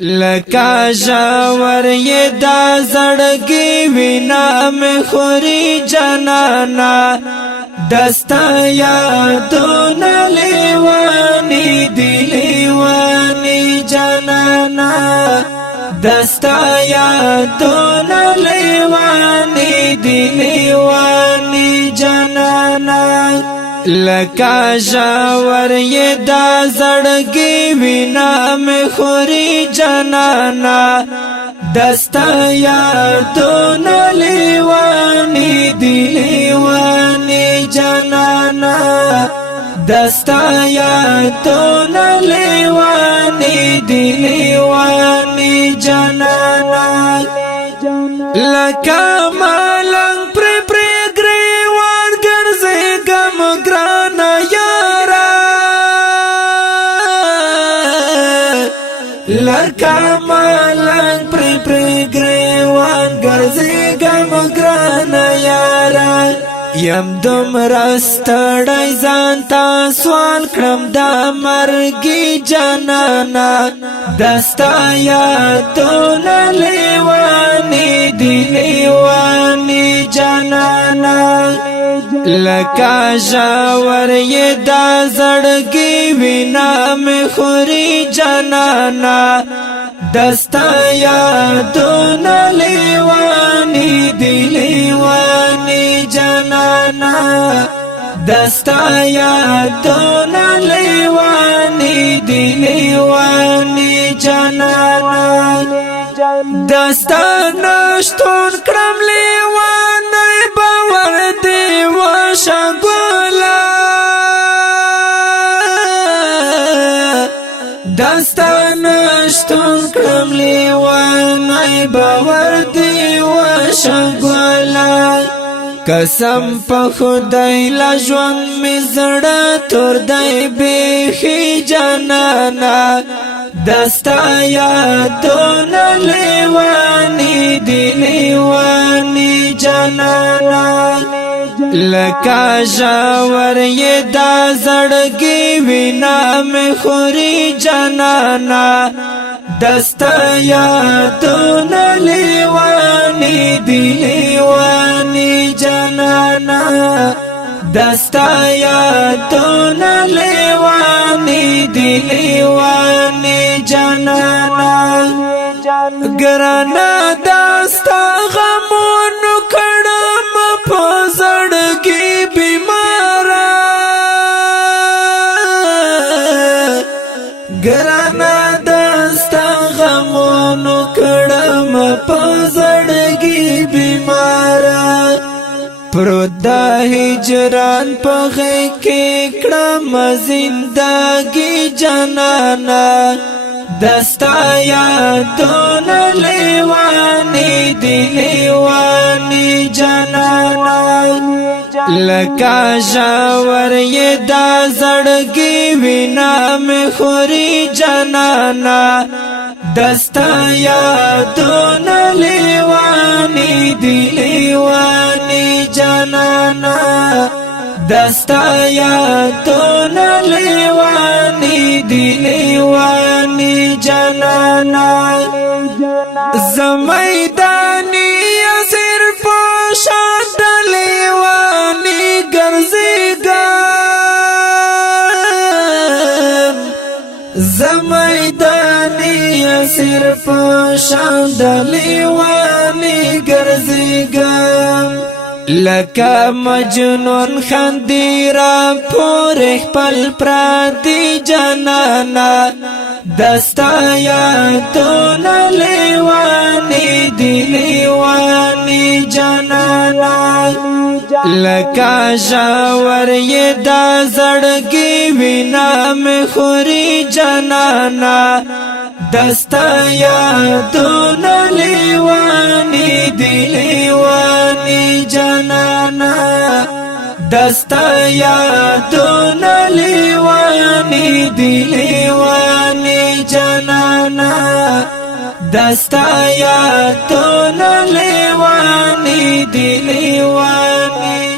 لکا ژور یې دا زړګي وینا مې خوري جانانا دستا یادونه لیوانی دی لیوانی جانانا دستا یادونه لیوانی دی لیوانی جانانا لکا ژور یې دا زړګي وینا مې خوري جانانا دستا یادونه لیوانی دی لیوانی جانانا دستا یادونه لیوانی دی لیوانی جانانا لکا ملنگ پر گریوان گرزے گم گرانا یارا لکا ملنگ پر گریوان گرزے گم گرانا یارا یم دومره ستړی ځان ته سوال کړم دا مرګي جانانا دستا یادونه لیوانی دی لیوانی جانانا لکا ژور یې دا زړګي وینا مې خوري جانانا دستا یادونه لیوانی دی لیوانی جانانا دستا یادونه لیوانی دی لیوانی جانانا دستا نشتون کرم لیوانی باور دی وشگولا دستا نشتون کرم لیوانی باور دی وشگولا قسم په خدای لا ژوند می زړه تور دی بیخي جانانا دستا یادونه لیوانی دی لیوانی جانانا لکا ژور یې دا زړګي وینا مې خوري جانانا دستا یادونه لیوانی دی لیوانی جانانا دستا یادونه لیوانی دی لیوانی جانانا گرانا دستا غمونو کړم په زړګي بیمارا گرانا دستا غمونو کړم په زړګي بیمارا پروت دا هجران په غېږ کې کړم زندګي جانانا دستا یادونه لیوانی دی لیوانی جانانا لکا ژور یې دا زړګي وینا مې خوري جانانا دستا یادونه لیوانی دی لیوانی جانانا دستا یادونه لیوانی دی لیوانی جانانا زمیدانی اسیر پوشد لیوانی گرزیگم زمیدانی اسیر پوشد لیوانی گرزیگم لکا مجنون خندی را پوری خپل پراتی جانانا دستا یادونه لیوانی دی لیوانی جانانا لکا ژور یې دا زړګي وینا مې خوري جانانا دستا یادونه لیوانی دی لیوانی جانانا دستا یادونه لیوانی دی لیوانی جانانا دستا یادونه لیوانی دی لیوانی